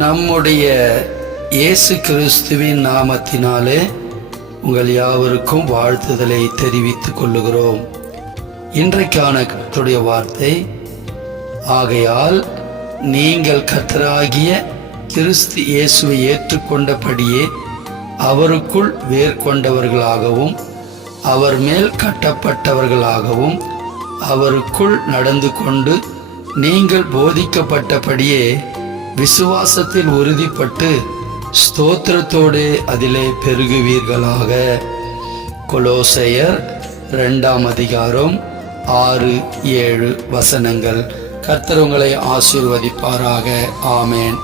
நம்முடைய இயேசு கிறிஸ்துவின் நாமத்தினாலே உங்கள் யாவருக்கும் வாழ்த்துதலை தெரிவித்துக் கொள்ளுகிறோம். இன்றைக்கான கர்த்தருடைய வார்த்தை, ஆகையால் நீங்கள் கர்த்தராகிய கிறிஸ்து இயேசுவை ஏற்றுக்கொண்டபடியே அவருக்குள் வேர் கொண்டவர்களாகவும் அவர் மேல் கட்டப்பட்டவர்களாகவும் அவருக்குள் நடந்து கொண்டு நீங்கள் போதிக்கப்பட்டபடியே விசுவாசத்தில் உறுதிப்பட்டு ஸ்தோத்திரத்தோடு அதிலே பெருகுவீர்களாக. கொலோசையர் 2 அதிகாரம் 6-7 வசனங்கள். கர்த்தர் உங்களை ஆசீர்வதிப்பாராக. ஆமேன்.